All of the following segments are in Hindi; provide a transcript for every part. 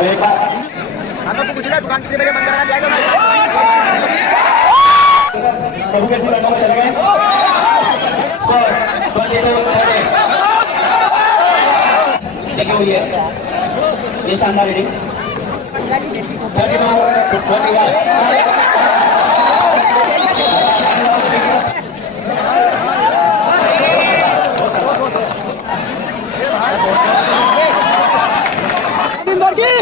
तो कुछ ना दुकान कितने बजे बंद करा लिया प्रभु के सिर चले गए देखिए हुई है ये शानदार रेडिंग 31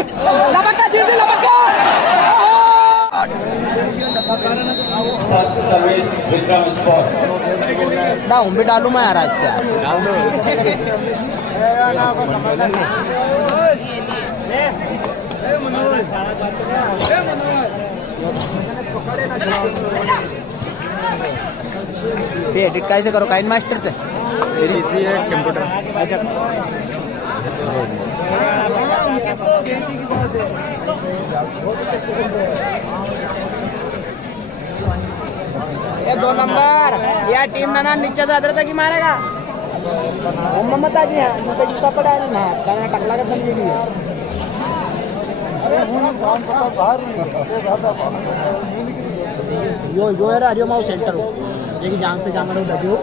first service Vikram spot down भी डालू मैं यार आज क्या एडिट कैसे करो काइन मास्टर से इसी है कंप्यूटर ये 2 नंबर या टीम ना नीचे से अदर तक ही मारेगा मोहम्मद आजी है उनका जूता पड़ा है ना कहना टकला का समझेगी यो है राजो माउ सेंटर हो ये जान से जान रहा हूँ जो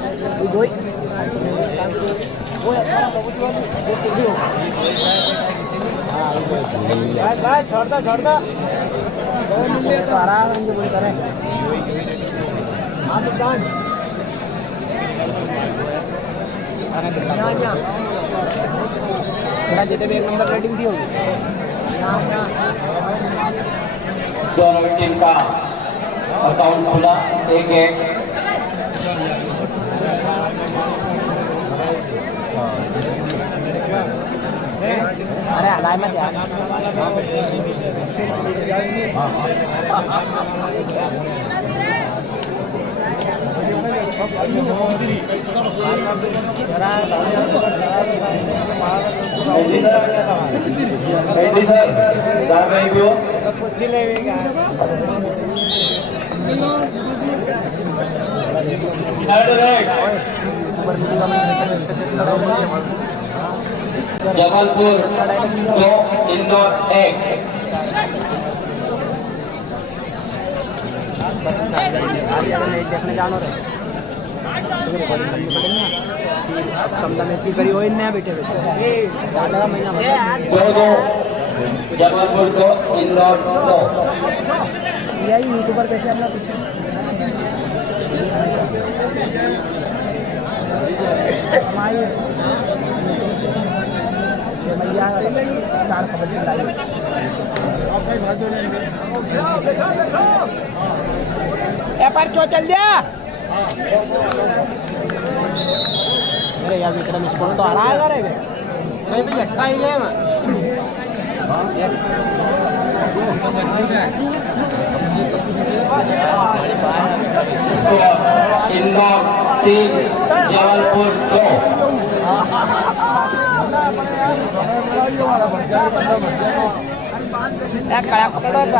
छोड़ता आराम से बोल करें जेते भी 1 नंबर रेटिंग थी होगी दोनों टीम का अकाउंट खुला 1-1 अरे हलाए मत यार रेड्डी सर दाबाई को जबलपुर 2 इंदौर 1 देखने जानो रे समझा में करी हो इन्हें बेटे दादा का महीना 2-2 जबलपुर 2 इंदौर 2 यही यूट्यूबर कैसे अपना चार खबर पर क्यों चल दिया अरे यार विक्रम इसको तो हरा करेगा नहीं भी झटका ही ले इंदौर 3 जबलपुर 2 कड़ा पकड़ो एक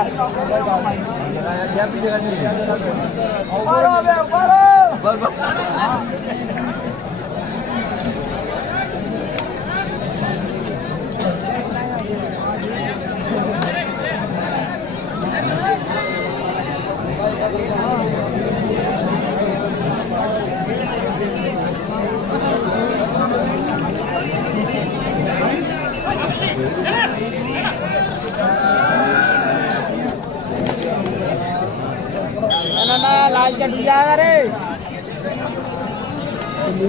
बार लाल चट जाएगा रे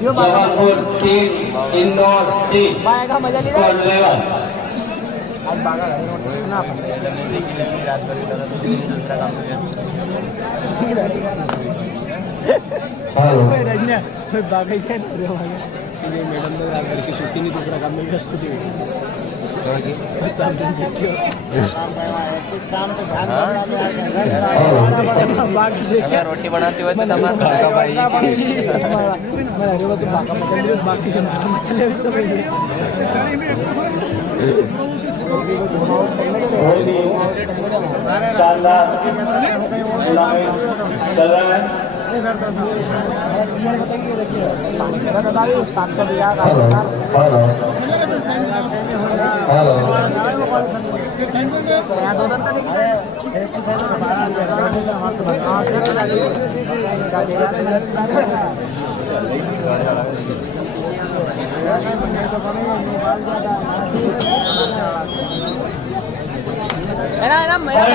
जबलपुर 3 इंदौर 3 पाएगा मजा नहीं स्कोर लेवल आज बागा ना हेलो रजनी बागा ही क्या रे वाला ये मैडम लोग रात भर की छुट्टी नहीं दूसरा काम में व्यस्त थी रोटी बनाती हुई शानदार चल रहा है हेलो हेलो हेलो यहाँ दो दंता दिख रहा है ना मेरा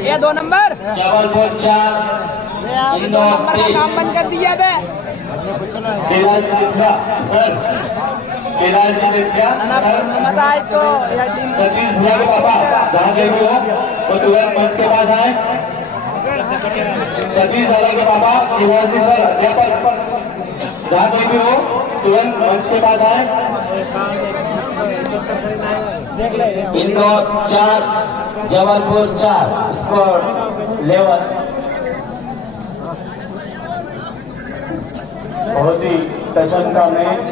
ये 2 नंबर जबलपुर 4 2 नंबर का काम बंद कर दिया बे मजा आए तो यार टीम सतीश भैया के पापा जहाँ गए हुए हो वो तुरंत मंच के पास आए। सतीश दादा के पापा युवराजी सर अध्यापक जहाँ गए हुए हो तुरंत मंच के पास आए। इंदौर 4 जबलपुर 4 स्कोर 11। बहुत ही टचन का मैच।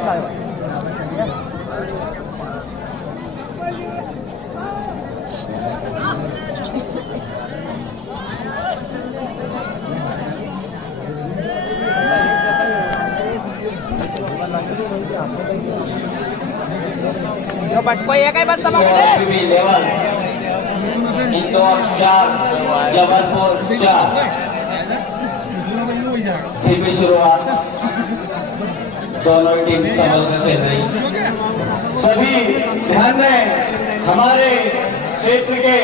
जो बटको एक ही बंदा पकड़े इंदौर 4 जबलपुर 4 फिर भी शुरुआत दोनों टीम संभल कर खेल रही। सभी ध्यान दें, हमारे क्षेत्र के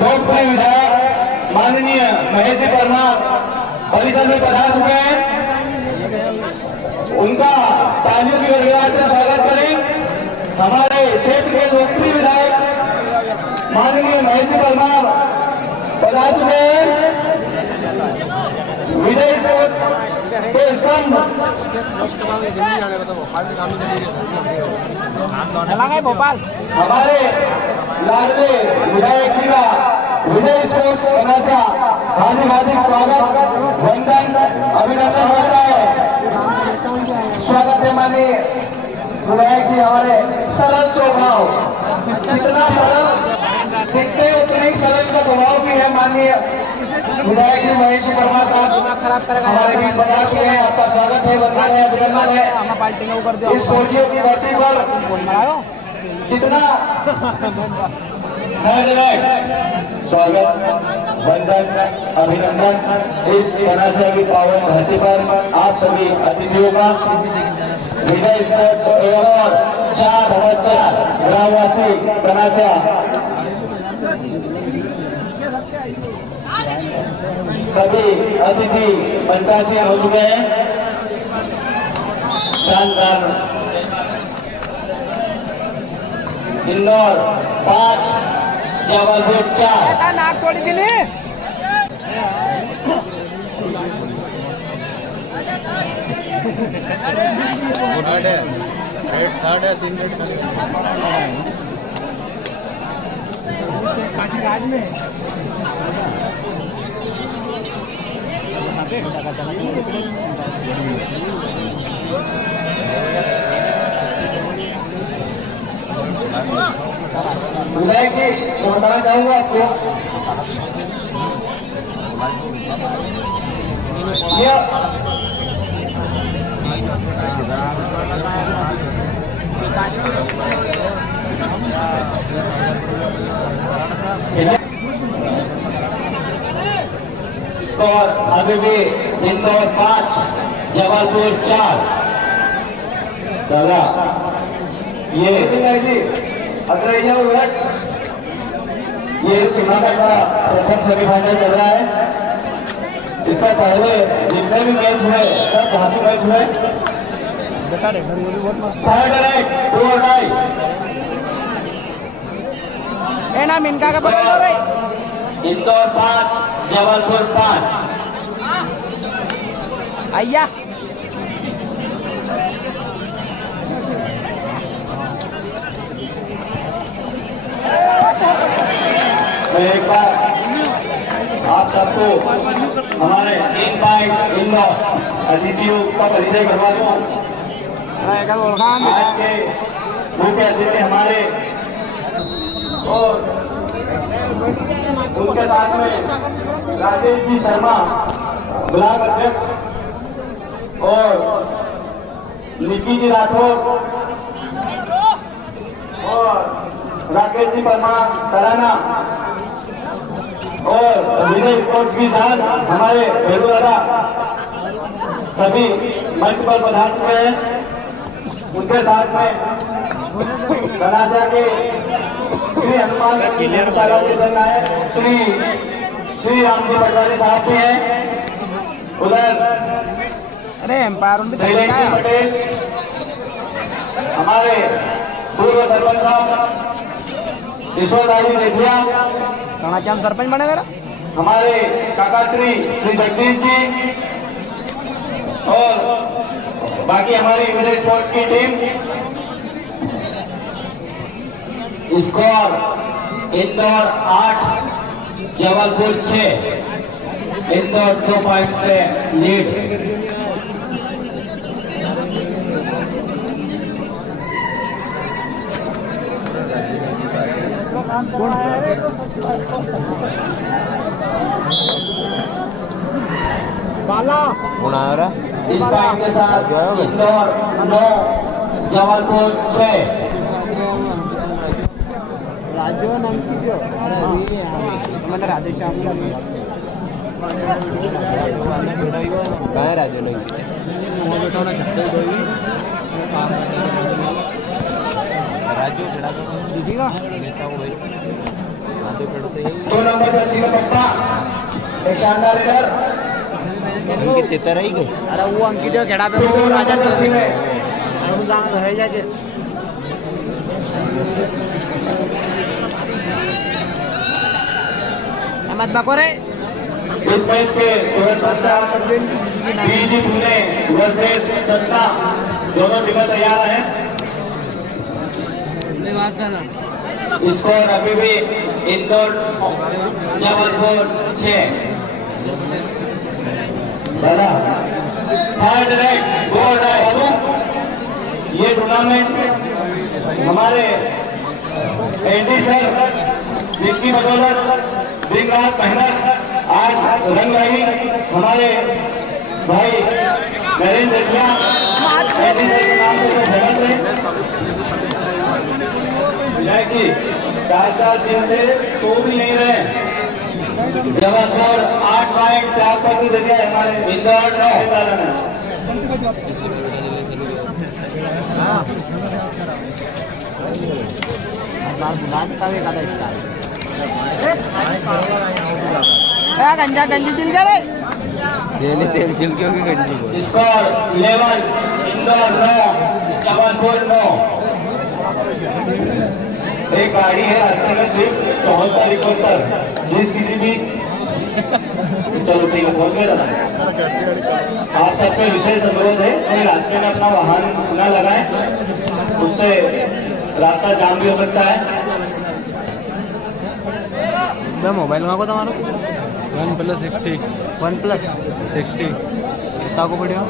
लोकप्रिय विधायक माननीय महेश जी परमार परिसर में पधार चुके हैं। उनका तालियों की गड़गड़ाहट से स्वागत करें। हमारे क्षेत्र के लोकप्रिय विधायक माननीय महेश जी परमार पधार चुके हैं। विजय के स्तंभ चला गए भोपाल हमारे लाडले विधायक जी का विजय स्पोर्ट्स कनासा हार्दिक हार्दिक स्वागत वंदन अभिनंदन हो रहा है। स्वागत है माननीय विधायक जी। हमारे सरल स्वभाव, जितना सरल दिखते उतने ही सरल का स्वभाव भी है। माननीय विधायक जी महेश परमार साहब खराब करेगा हमारे बीच बता चुके हैं। आपका स्वागत है, वंदन है, अभिनंदन है। हमारा पार्टी ने ऊपर दिया इस फौजियों की धरती पर मरायो जितना स्वागत वंदन अभिनंदन इस कनासा की पावन धरती पर आप सभी अतिथियों का विजय स्पोर्ट्स और 4 ग्रामवासी कनासा सभी अतिथि पंचासी हो चुके हैं। शानदार इंदौर 5 जबलपुर 4 नाक तोड़ी थी नहीं थर्ड है 3 मिनट विधायक जी मैं बताना चाहूंगा आपको और अभी भी इंदौर 5 जबलपुर 4 दादा ये जी अगर ये टूर्नामेंट का प्रथम सेमीफाइनल चल रहा है। इससे पहले जितने भी मैच हुए सब धातु मैच हुए। ना मिनका का पकड़ लो रे इंदौर 5 जबलपुर 5 आइया तो एक बार आप सबको हमारे इंदौर अतिथियों का परिचय करवा दूं। आज के मुख्य अतिथि हमारे और उनके साथ में राजेश जी शर्मा ब्लॉक अध्यक्ष और निक्की जी राठौर और राकेश जी परमार तराना और विजय स्पोर्ट्स की जान हमारे भेलू दादा सभी मंच पर पधार चुके हैं। उनके साथ में कनासा के श्री हनुमान शाला के दल आए श्री राम जी पटवारी साहब भी हैं। उधर अरे एम्पायर उन शैलेश जी पटेल हमारे पूर्व सरपंच साहब ईश्वरदारी रेखिया कहाँ क्या हम सरपंच बने मेरा हमारे काका श्री जगदीश जी और बाकी हमारी विजय स्पोर्ट्स की team. Score Indore 8 Jabalpur 6। Indore 2 point से लीड। इस पॉइंट के साथ इंदौर 9 जबलपुर 6। राजू नमकी जो मैंने राधे श्याम राजू दीदी का 2 नंबर जर्सी का पट्टा एक शानदार रेडर कितने रही गई अरे वो अंकित जो खेड़ा पे 2 वो राजा नंबर जर्सी में है जाके अहमद बकोरे इस मैच के तुरंत पश्चात बीजी पुणे वर्सेस सतना दोनों टीमें तैयार हैं। स्कोर अभी भी इंदौर जबलपुर 6। थर्ड रेड गोल है। ये टूर्नामेंट हमारे एडी सर जिसकी बदौलत दिन रात मेहनत आज रंग आई। हमारे भाई नरेंद्र रेखिया एडी सर के नाम से फेमस है। की 4 दिन से सो भी नहीं रहे। जबलपुर 8 पॉइंट त्याग पत्र दे दिया हमारे इंदौर 9। गंजा गंजी दिल जा रहे तेल चिल क्यों की गड्डी स्कोर 11 इंदौर 9 जबलपुर 9। एक गाड़ी है रास्ते में सिर्फ 74 जिस किसी भी चलो ठीक है पहुंच गए दादा। आप सबसे विशेष अनुरोध है कोई रास्ते में अपना वाहन न लगाएं, उससे रास्ता जाम भी हो सकता है। मोबाइल मांगो तुम्हारा OnePlus 60 कितना को पड़ेगा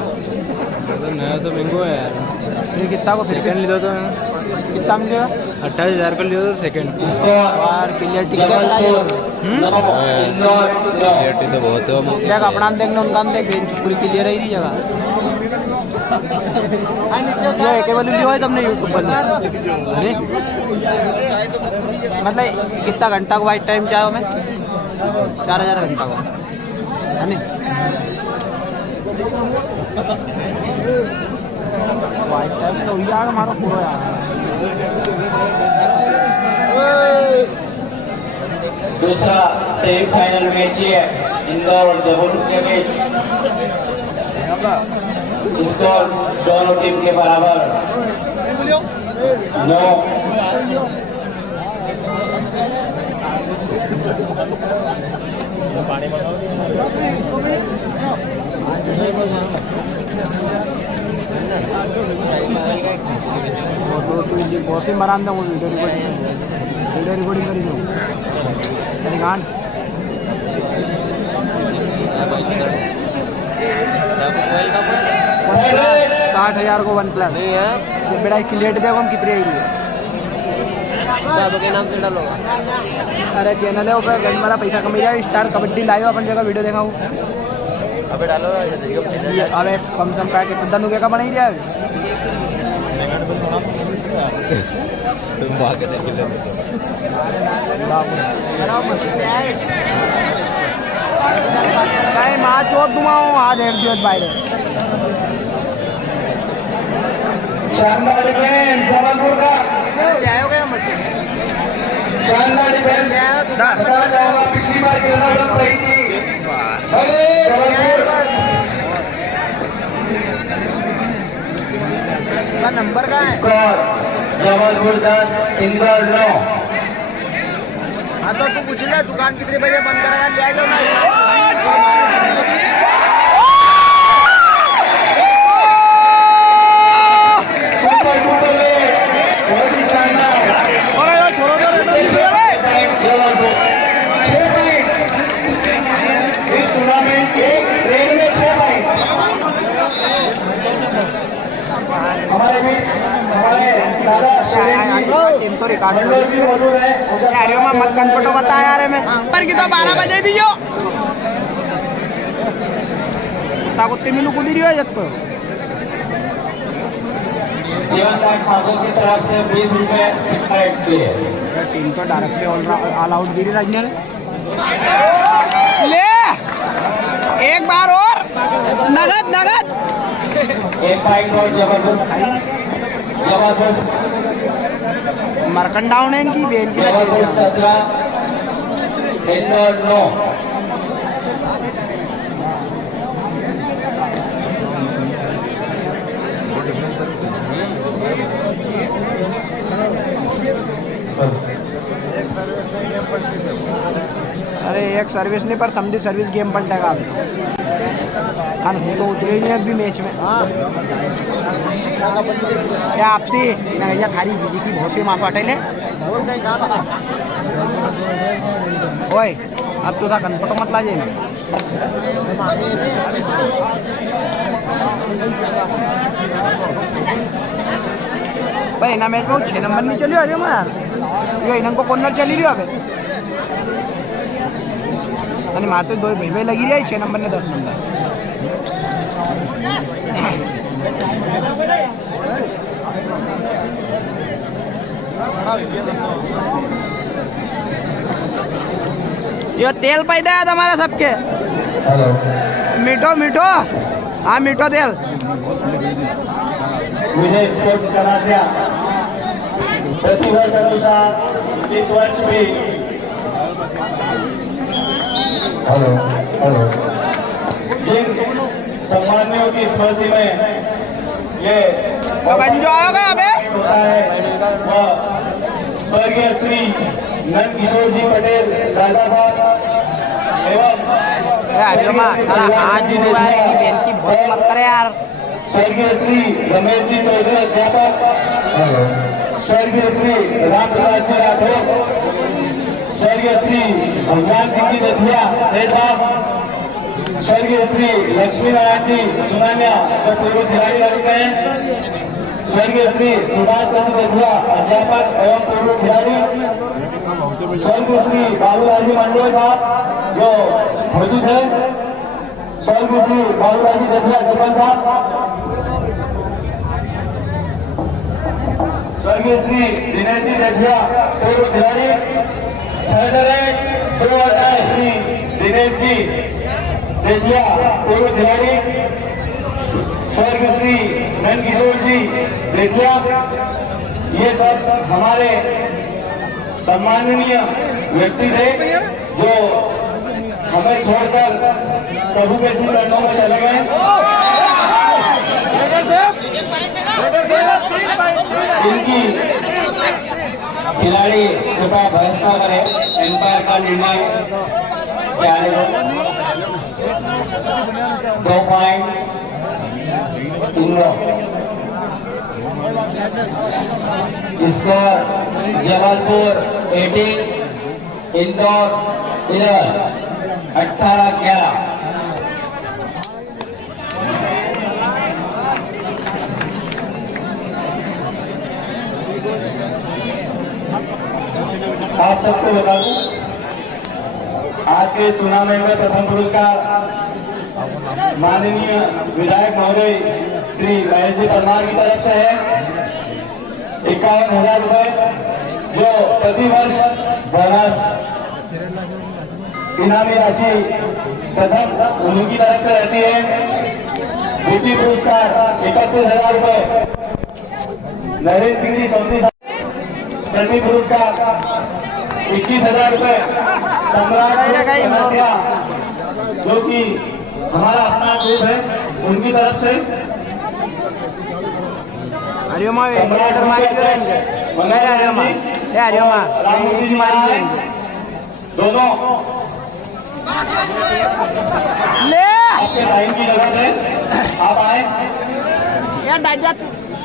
नया तो महंगो है यार। ये कितना को सेकंड लिया तो कितना मिलेगा 28,000 का लिया तो सेकंड यार क्लियरिटी क्लियरिटी तो बहुत है। देख अपना देखना उनका देख पूरी क्लियर है जगह ये केवल लियो है तुमने यूट्यूब पर। अरे मतलब कितना घंटा को वाइट टाइम चाहिए हमें 4,000 घंटा को है नहीं वाइट टाइम तो हुई यार हमारा पूरा यार। दूसरा सेमीफाइनल मैच है इंदौर और जबलपुर के बीच। स्कोर दोनों टीम के बराबर 9। बहुत ही मरान था वो वीडियो रिकॉर्डिंग करी दो तेरी गान 60,000 को OnePlus नहीं है ये बेटा क्लियर देखो हम कितनी आई के नाम से डालो। अरे चैनल है ऊपर गन वाला पैसा कमी जाए स्टार कबड्डी लाइव अपन जगह वीडियो देखा हूँ अबे डालो अबे कम से कम का कितना रुपये का बना ही रहा है भागे थे किलोमीटर काय मा चोत तुम्हारा आज 1.5 दिवस बाहेर शानदार डिफेंस जबलपुर का शानदार डिफेंस बताना चाहूंगा पिछली बार की रनर रही थी जबलपुर का नंबर का है स्कोर जबलपुर 10 इंदौर 9। हाँ तो तू पूछ ले दुकान कितने बजे बंद करेगा ले जाओ ना सुपर डुपर रेड बहुत ही शानदार जबलपुर 6 पॉइंट इस टूर्नामेंट के रेड में 6 पॉइंट हमारे बीच हमारे दादा टीम तो रिकॉर्ड मंडल भी मौजूद है यार यो मत कन्फर्टो बता यार मैं पर की तो 12 बजे दियो ताको तिमिलु कुदी रियो जत को जीवन लाख भागों की तरफ से 20 रुपए सिक्योरिटी के लिए टीम तो डायरेक्टली ऑल आउट गिरी राजने ले एक बार और नगद नगद 1 पॉइंट और जबरदस्त मरकन डाउन है इनकी बेन की जबलपुर 17 इंदौर 9। अरे एक सर्विस नहीं पर समझी सर्विस गेम पलटेगा हम तो उतरे ही नहीं अभी मैच में क्या आपसी भैया थारी जीजी की बहुत माफ हटेले ओए अब तो था कन्फर्टो मत लाजे भाई ना मैच में 6 नंबर नहीं चलियो अरे यार यो इनको कॉर्नर चली रही अबे અને મારે તો દો ભાઈ ભાઈ લગી જાય 6 નંબર ને 10 નંબર यो तेल पैदा है तुम्हारा सबके मीठो मीठो हाँ मीठो तेल विजय स्पोर्ट्स कलासिया प्रतिवर्ष अनुसार इस वर्ष भी हेलो जिन सम्मानियों की स्मृति में ये जो आओगे अबे होता है वह स्वर्गीय श्री नंद किशोर जी पटेल दादा साहब एवं आज जुड़वाने की बेन की बहुत मत करे यार स्वर्गीय श्री रमेश जी चौधरी अध्यापक स्वर्गीय श्री राम प्रसाद जी राठौर स्वर्गीय श्री भगवान सिंह जी दतिया सेठ साहब स्वर्गीय श्री लक्ष्मी नारायण जी सुनानिया जो पूर्व खिलाड़ी रह चुके हैं स्वर्गीय श्री सुभाष चंद्र दतिया अध्यापक एवं पूर्व खिलाड़ी स्वर्गीय श्री बाबूलाल जी मंडोई साहब जो मौजूद है स्वर्गीय श्री बाबूलाल जी दतिया सरपंच साहब स्वर्गीय श्री दिनेश जी दतिया पूर्व खिलाड़ी दो श्री दिनेश जी दतिया पूर्व खिलाड़ी स्वर्गीय श्री नंद किशोर जी दतिया ये सब हमारे सम्माननीय व्यक्ति थे जो हमें छोड़कर प्रभु के श्री चरणों में चले गए इनकी खिलाड़ी कृपया बहस न करें एम्पायर का निर्णय जारी हो 2 पॉइंट स्कोर जबलपुर 18 इंदौर 11 18-11। आप सबको बता दूं आज के इस टूर्नामेंट में प्रथम पुरस्कार माननीय विधायक महोदय श्री महेश जी परमार की तरफ से है 51,000 रुपए। जो प्रतिवर्ष बोनस इनामी राशि प्रथम उन्हीं की तरफ से रहती है। वृत्ति पुरस्कार 31,000 रुपए, नरेंद्र सिंह जी 34 प्रति पुरस्कार 21,000 रुपए, सम्राट कनसिया जो कि हमारा अपना ग्रुप है उनकी तरफ से हरिओमा हरिओमा राममूर्ति जी महाराज दोनों ले आपके साइन की जरूरत है, आप आए। यार डाजा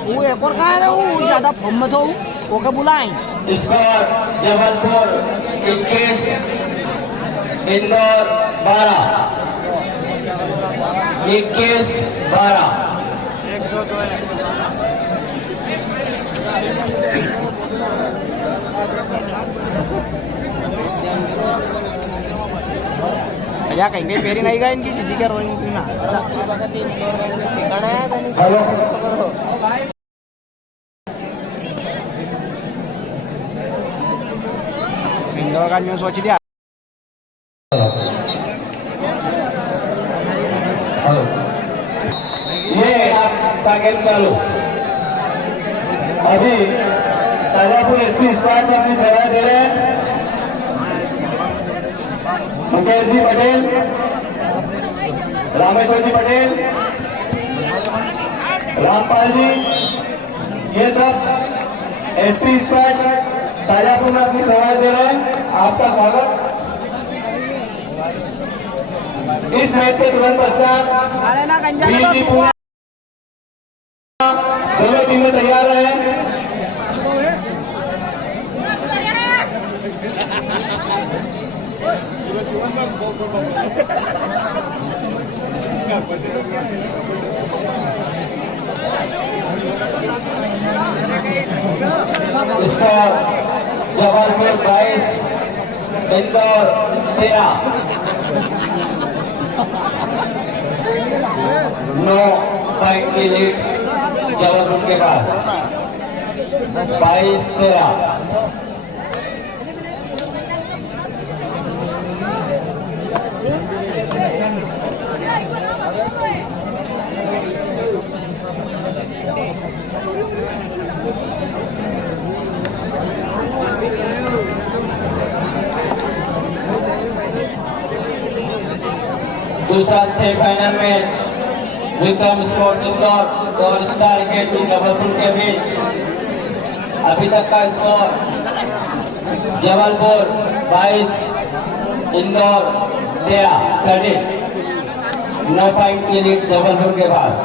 वो एक और कहा है वो ज्यादा फॉर्म में तो वो क्या बुलाएं स्कोर जबलपुर 21, इंदौर 12, 21-12। अजा कहीं फेरी नहीं गए इनकी जिद्दी क्या रोइंग की ना हेलो इंदौर का न्यूज़ सोच दिया ये आपका गेम चालू। अभी शाजापुर एसपी स्क्वाड में अपनी सेवाएं दे रहे हैं मुकेश जी पटेल, रामेश्वर जी पटेल, रामपाल जी, ये सब एसपी स्क्वाड शाजापुर में अपनी सेवाएं दे रहे हैं। आपका स्वागत। इस मैच के तुरंत पश्चात अरे ना गंजा बीजी पूरा दोनों टीमें तैयार रहे। स्कोर जबलपुर 22, इंदौर 13। 9 पॉइंट की लीड जबलपुर के पास 22-13। दूसरा semifinal match Vikram sports Indore और स्टार अकेडमी जबलपुर के बीच। अभी तक का स्कोर जबलपुर 22, इंदौर 13। 9 पॉइंट की लीड जबलपुर के पास।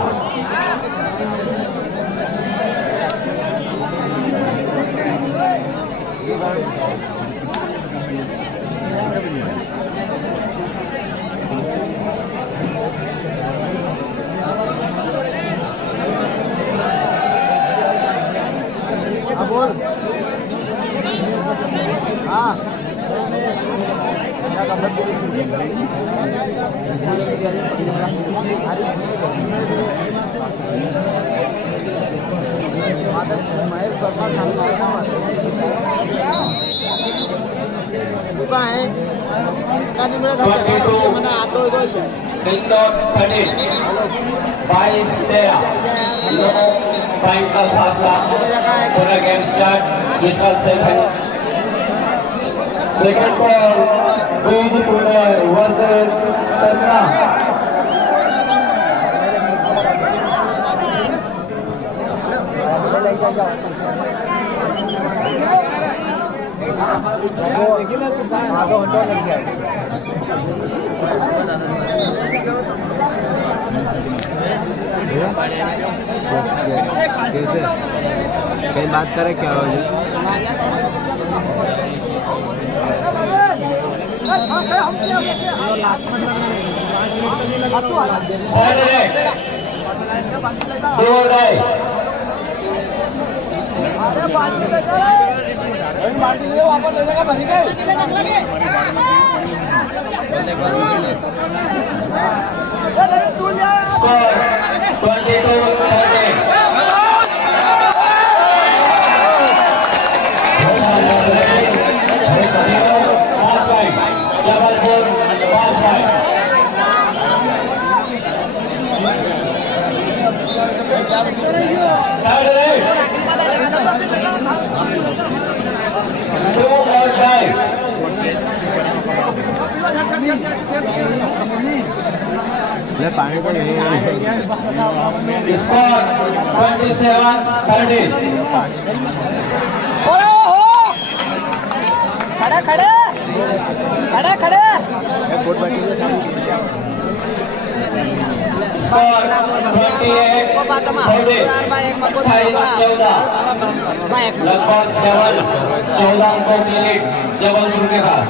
इंदौर 13, 22-13। 9 पॉइंट का फासला। पूरा गेम स्टार्ट। दूसरा सेमीफाइनल। सेकंड बॉल बीजी पुणे वर्सेस सतना। कैसे कहीं बात करें क्या हो जी? Score 22-13. स्कोर 27-13। खड़े खड़े खड़े खड़े स्कोर 28-14। लगभग डबल 14 अंकों की लीड जबलपुर के पास।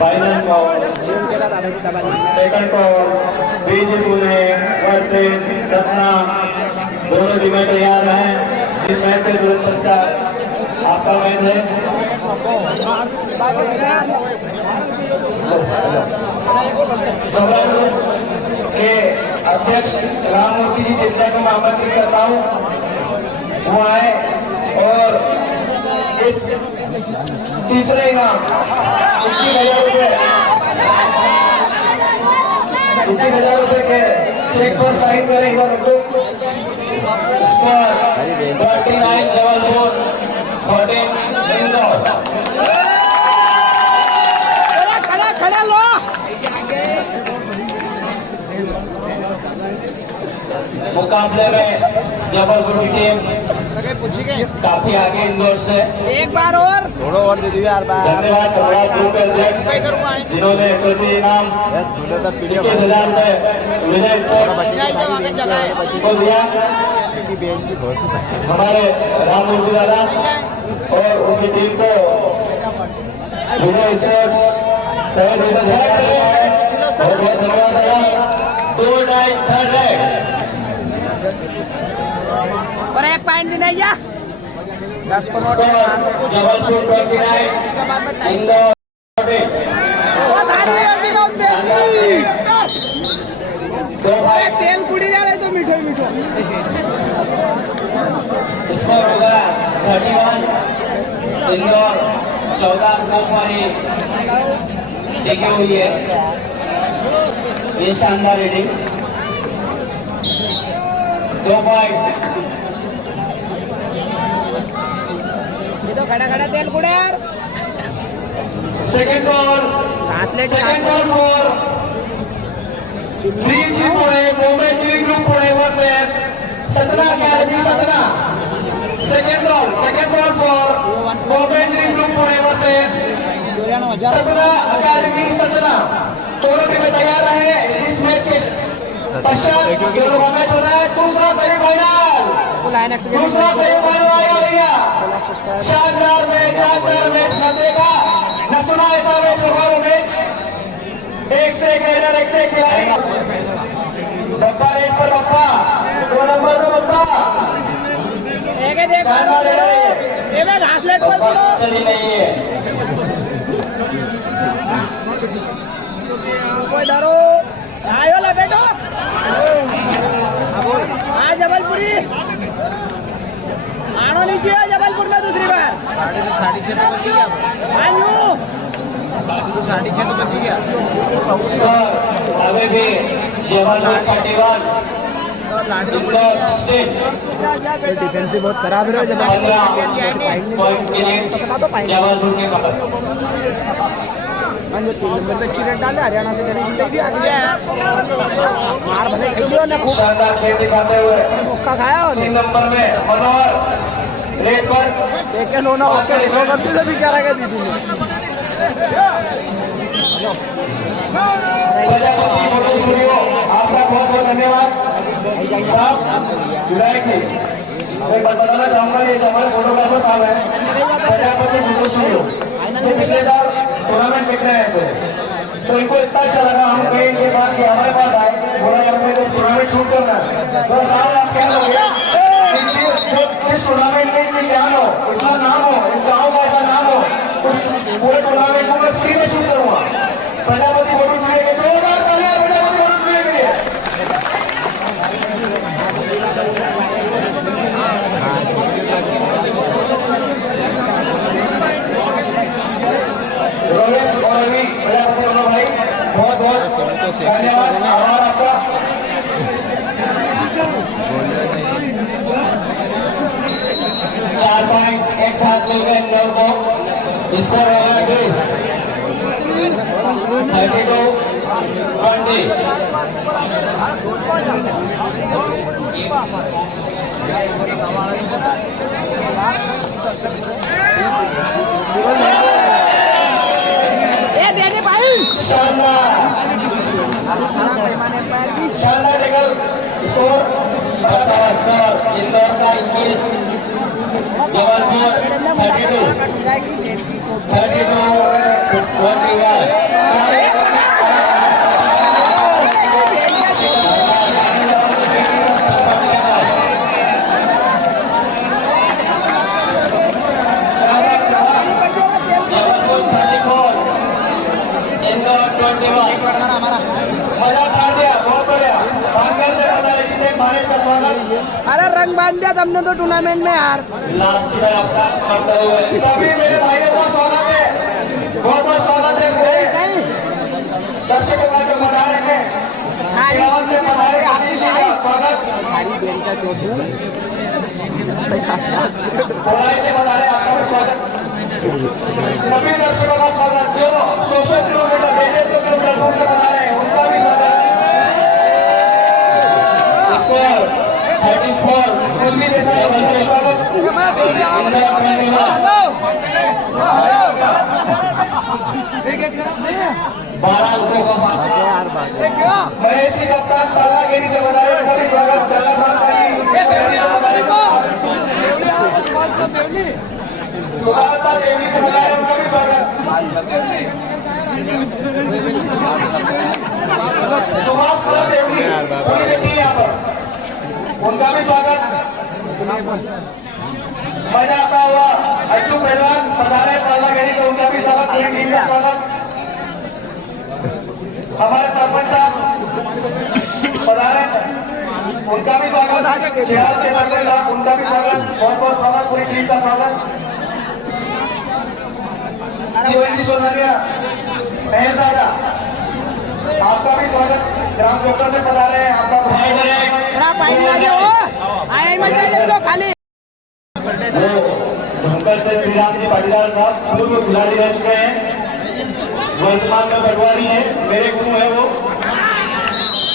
फाइनल कॉल सेकंड कॉल बीजी पुणे वर्सेस सतना। दोनों टीमें तैयार हैं। इस मैच से तुरंत पश्चात आपका मैच है। जबलपुर के अध्यक्ष राममूर्ति जी जितने को मैं आमंत्रित करता हूँ वो आए और इस तीसरे इनाम 21,000 रुपए के चेक पर साइन करें। इधर रखो। स्कोर 29 जबलपुर 14 इंदौर। खड़ा खड़ा लो मुकाबले में जबलपुर की टीम काफी आगे इंदौर से। एक बार और थोड़ा और दे दीजिए यार। धन्यवाद सम्राट ग्रुप के अध्यक्ष जिन्होंने प्रति इनाम 21,000 रुपए विजय को दिया। हमारे राममूर्ति दादा और उनकी टीम को विजय स्पोर्ट्स बहुत बहुत धन्यवाद दादा। 2-9 थर्ड रैंक। और एक पॉइंट भी नहीं गया। 10 करोड़ जबलपुर 29 इंदौर 2 भाई तेल कुड़ी जा रहे तो मीठो मीठो। स्कोर होगा 31 इंदौर 14 अंकों पर ही टिकी हुई है। ये शानदार रेटिंग 2 पॉइंट। ये तो खड़ा खड़ा तेल कुड़े यार। Second ball for BG Pune Bombay Giri group Pune versus Satna academy Satna. Second ball for Bombay Giri group Pune versus Satna academy Satna. दोनों टीमें तैयार रहे। इस मैच के पश्चात दोनों का मैच होना है दूसरा सेमीफाइनल। दूसरा सेमीफाइनल आएगा भैया। शानदार मैच न देखा न सुना ऐसा मैच होगा। वो मैच एक से एक रेडर एक से एक खिलाड़ी। बप्पा रेड पर बप्पा 2 नंबर पर बप्पा शानदार रेडर है। चली नहीं है। कोई डरो आयो लपेटो। हाँ जबलपुरी आनो नहीं किया जबलपुर में दूसरी बार। 6:30 तो बज गया। तो 6:30 तो बज गया। अभी भी जबलपुर 31 इंदौर 16। डिफेंसिव बहुत खराब है। 15 पॉइंट के लिए जबलपुर के पास। जो 3 नंबर पे अच्छी रेट डाले हरियाणा से भी आ गया है। मार भले खेलियो ना खूब शानदार खेल दिखाते हुए मौका खाया और 3 नंबर में मनोहर रेड पर एक नोना होकर से भी क्या रहा दीदी ने। प्रजापति फोटो स्टूडियो आपका बहुत बहुत धन्यवाद साहब। विधायक जी मैं बताना चाहूंगा ये हमारे फोटोग्राफर साहब है प्रजापति फोटो स्टूडियो। ये पिछले साल टूर्नामेंट देखने आए थे तो इनको इतना अच्छा लगा हम गए इनके पास कि हमारे पास आए बोला यार मेरे टूर्नामेंट शूट करना है। तो साहब आप क्या लोगे इस टूर्नामेंट में इतनी जान हो इतना नाम हो इस गाँव का ऐसा नाम हो उस पूरे टूर्नामेंट को मैं फ्री में शूट करूंगा। प्रजापति फोटो स्टूडियो के 2000 तालियां प्रजापति फोटो स्टूडियो के लिए। रोहित और रवि प्रजापति दोनों भाई बहुत बहुत धन्यवाद आभार आपका। 4 पॉइंट एक साथ मिल गए इंदौर को। स्कोर होगा 20 32 ये देने भाई शानदार टेकल स्कोर इंदौर का 21, जबलपुर 32 मजा कर दिया, बहुत बढ़िया। बांग्लादेश से पता लगी थी हमारे साथ स्वागत। अरे रंग बांध दिया तुमने तो टूर्नामेंट में यार। लास्ट में अपना करते हुए सभी मेरे भाइयों का स्वागत है, बहुत बहुत स्वागत है। मेरे दर्शकों का जो पधारे हैं, सियावल से पधारे आतिश जी का स्वागत, कोलाई से पधारे आपका भी स्वागत। सभी दर्शकों का स्वागत जो 200 किलोमीटर 150 किलोमीटर दूर से पधारे हैं, उनका भी स्वागत। स्कोर 34 दिल्ली में स्वागत। इंदौर 12 अंकों का महेश जी कप्तान पल्लागिरी से बता रहे हैं, स्वागत। जला साहब का भी सुभाषता देवी से बता रहे हैं, उनका भी स्वागत। सुभाष कला देवी पूरी बेटी यहाँ पर, उनका भी स्वागत। मजा आता हुआ अज्जू पहलवान पधारे पल्लागिरी से, उनका भी स्वागत। पूरी टीम का स्वागत। हमारे सरपंच साहब पधारे, उनका भी स्वागत। चिराग के सरपंच साहब, उनका भी स्वागत। बहुत बहुत स्वागत, पूरी टीम का स्वागत। शिवंजी सोनारिया महेश दादा, आपका भी स्वागत। ग्राम डॉक्टर से पधारे हैं, आपका खाली धनकर से श्रीराम जी पाटीदार साहब पूर्व खिलाड़ी रह चुके हैं, वर्तमान में पटवारी है, मेरे गुरु है वो।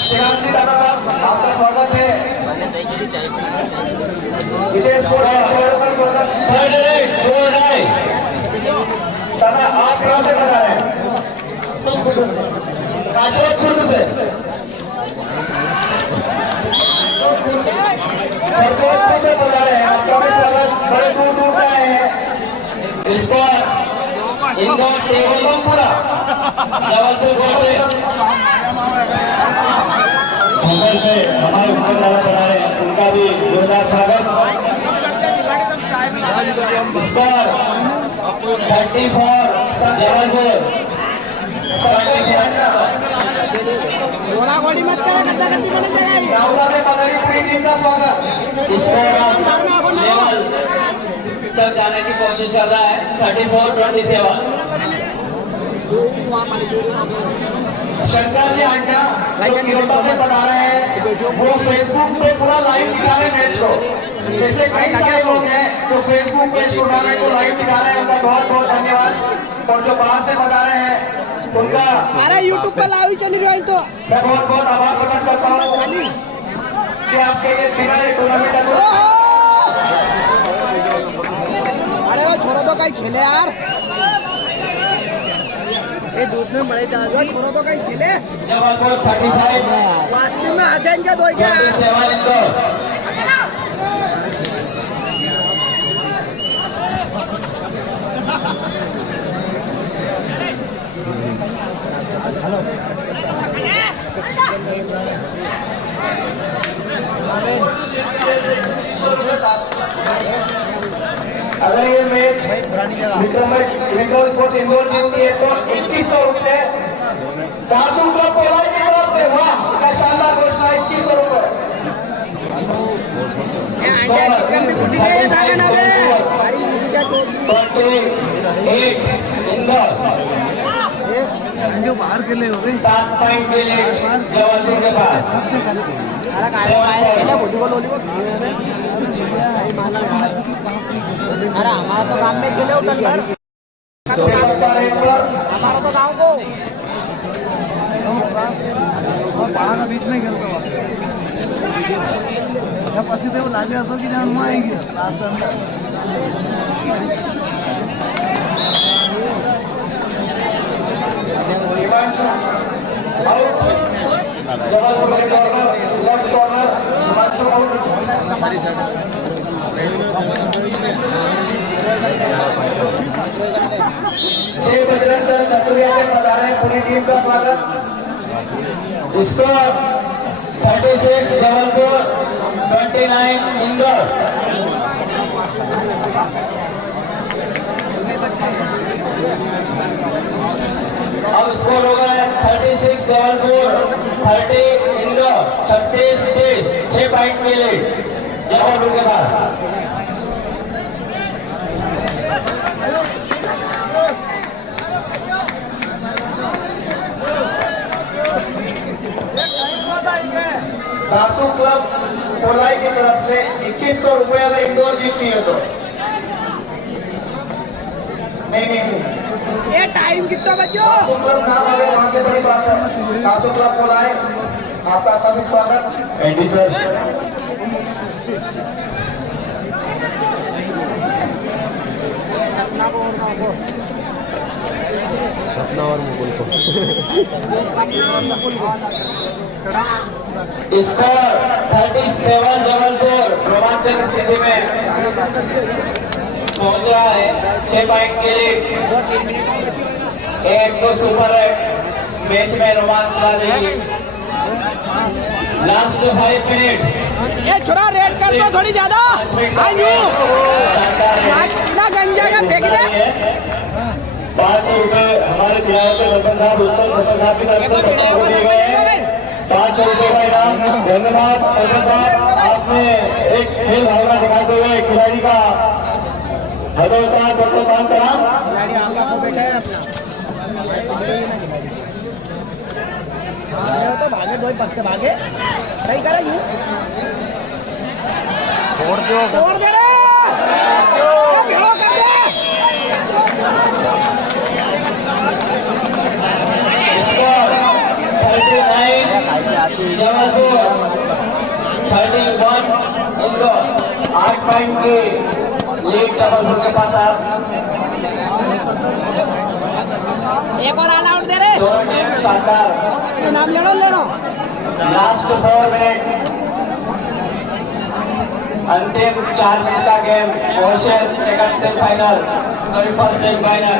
श्रीराम जी दादा साहब, आपका स्वागत है। विजय दादा आप कहाँ से बता रहे हैं? काजोलपुर से। काजोलपुर से बता रहे हैं, आपका भी स्वागत। बड़े दूर दूर से आए हैं। स्कोर इंदौर पूरा जबलपुर मुंबई से हमारे ऊपर दादा बता रहे हैं, उनका भी जोरदार स्वागत। स्कोर 34 जबलपुर घोड़ा घोड़ी मत करो, कच्चा कच्ची बन जाएगी। राहुल से पधारी पूरी टीम का स्वागत। स्कोर लेवल तक जाने की कोशिश कर रहा है। 34-27 शंकर जी आंटा जो किरोटा से पढ़ा रहे हैं, वो फेसबुक पे पूरा लाइव दिखा रहे हैं मैच को। जैसे कई सारे लोग हैं जो फेसबुक पे टूर्नामेंट को लाइव दिखा रहे हैं, उनका बहुत बहुत धन्यवाद। और जो बाहर से बता रहे हैं उनका अरे यूट्यूब पे लाइव चली रही तो मैं बहुत बहुत आभार प्रकट करता हूँ कि आपके ये बिना ये टूर्नामेंट अरे वो छोड़ो तो कहीं खेले यार, ये दूध में बड़े दाल छोड़ो तो कहीं खेले। जबलपुर 35 वास्तव में आते इनके दो क्या 27 इंदौर। अगर ये मैच विक्रम स्पोर्ट इंदौर जीतती है तो 2100 रुपए दादू का पोलाई की तरफ से। वाह, क्या शानदार घोषणा, 2100 रुपए। जो बाहर के लिए हो गए 7 पॉइंट के लिए जबलपुर के पास। अरे हमारा तो काम में खेले उतर हमारा तो गाँव को बाळा का बीच में खेलता हुआ या पसी ते लागे असो की जान में आएगी लास्ट अंदर हिमांशु आउट जबलपुर के corner left corner Himanshu out जय बजरंग दल धतुरिया के पधारे पूरी टीम का स्वागत स्कोर 36 जबलपुर 29 इंदौर अब स्कोर हो गया है 36 जबलपुर 30 इंदौर 36-30 6 पॉइंट के लिए जबलपुर के पास धातु क्लब कोलाई की तरफ से 2100 रुपए अगर इंदौर जीतती है तो नहीं ये टाइम कितना बच्चों धातु क्लब नाम अगर वहां से बड़ी बात है धातु क्लब कोलाई आपका सभी स्वागत एंडी सर सपना और मुकुल को स्कोर 37 जबलपुर रोमांचक स्थिति में पहुंच रहा है 6 पॉइंट के लिए 1-2 सुपर है मैच में रोमांच ला देगी लास्ट 5 मिनट्स ये छोरा रेड कर दो थोड़ी ज्यादा ना गंजा का फेंक दे 500 रुपए हमारे खिलाड़ी के सरपंच साहब उत्तम सरपंच साहब की तरफ से बच्चों को दिए गए हैं 500 रुपए का इनाम धन्यवाद सरपंच साहब आपने एक खेल भावना दिखाते हुए खिलाड़ी का हदोता काम करा तो भागे दो पक्ष भागे सही करा यू तोड़ दे रे भिड़ो कर they score 39 Jabalpur 31 Indore 8 point की लीड जबलपुर के पास आप एक और ऑल आउट दे रे दोनों टीम शानदार नाम लेनो लास्ट 4 मिनट अंतिम 4 मिनट का game versus second semifinal sorry first semifinal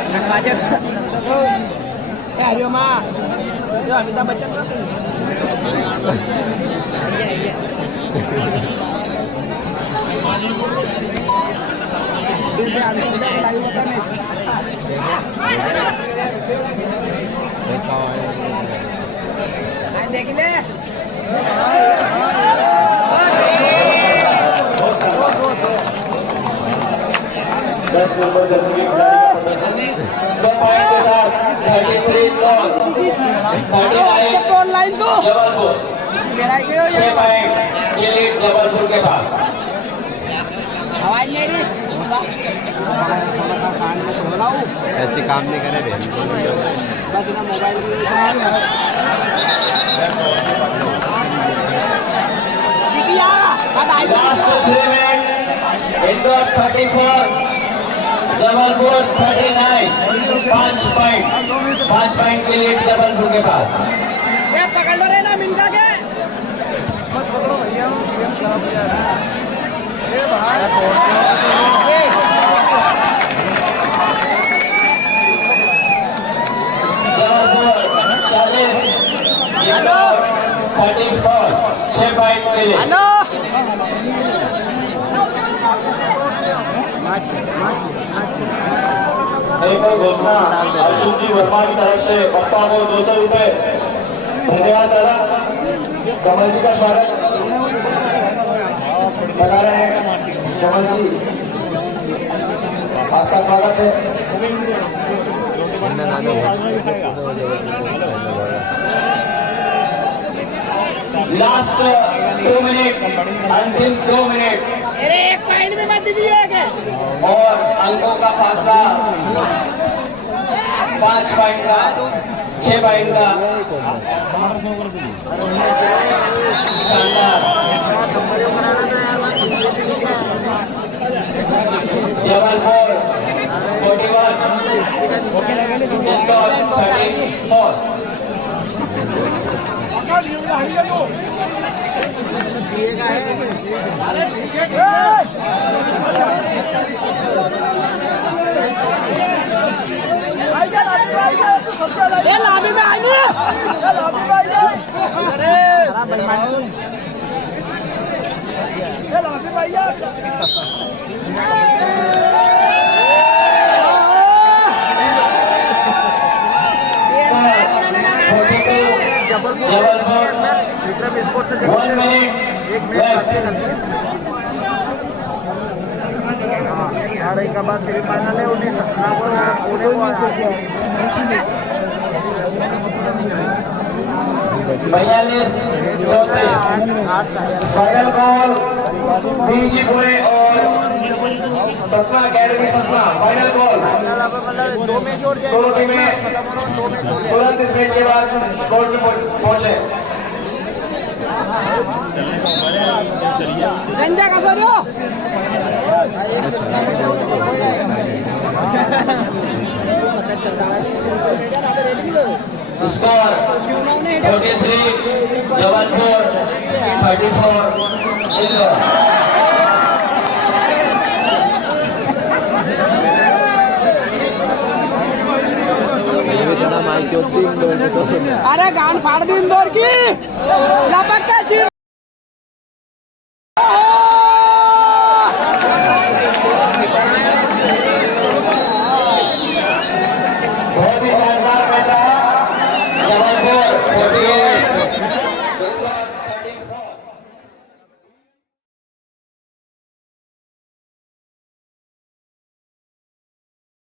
हरिओ माँ जो अमिताभ बच्चन का देख ले 10 नंबर जर्सी के खिलाड़ी 2 पॉइंट के साथ 33 39 ऑनलाइन तो जबलपुर मेरा 6 पॉइंट ये लीड जबलपुर के पास आवाज नहीं रही ऐसे काम नहीं करे रे last 3 minute Indore 34 Jabalpur 39 5 point के लिए जबलपुर के पास ये पकड़ लो रे ना मिनका के जबलपुर 40 इंदौर 34 6 पॉइंट के लिए हेलो एक और घोषणा अर्जुन जी वर्मा की तरफ से पप्पा को 200 रुपए धन्यवाद दादा कमल जी का स्वागत लगा रहे हैं कमल जी आपका स्वागत है लास्ट 2 मिनट अंतिम 2 मिनट अरे एक पॉइंट में मत दीजिए और अंकों का फासला 5 पॉइंट का 6 पॉइंट का शानदार जबलपुर 41 इंदौर 34 ये लाभी में आई नहीं जबलपुर 1 मिनट अरे का बाद सेमीफाइनल है 19 पूरे 42 फाइनल कॉल बीजीपुरे और Satna academy Satna final call दोनों टीमें तुरंत इस मैच के बाद कोर्ट में पहुंचे। गंजा का सर हो स्कोर 43 जबलपुर 34 इंदौर। इतना माइक होती इंदौर की तो अरे गान फाड़ दी इंदौर की लपक के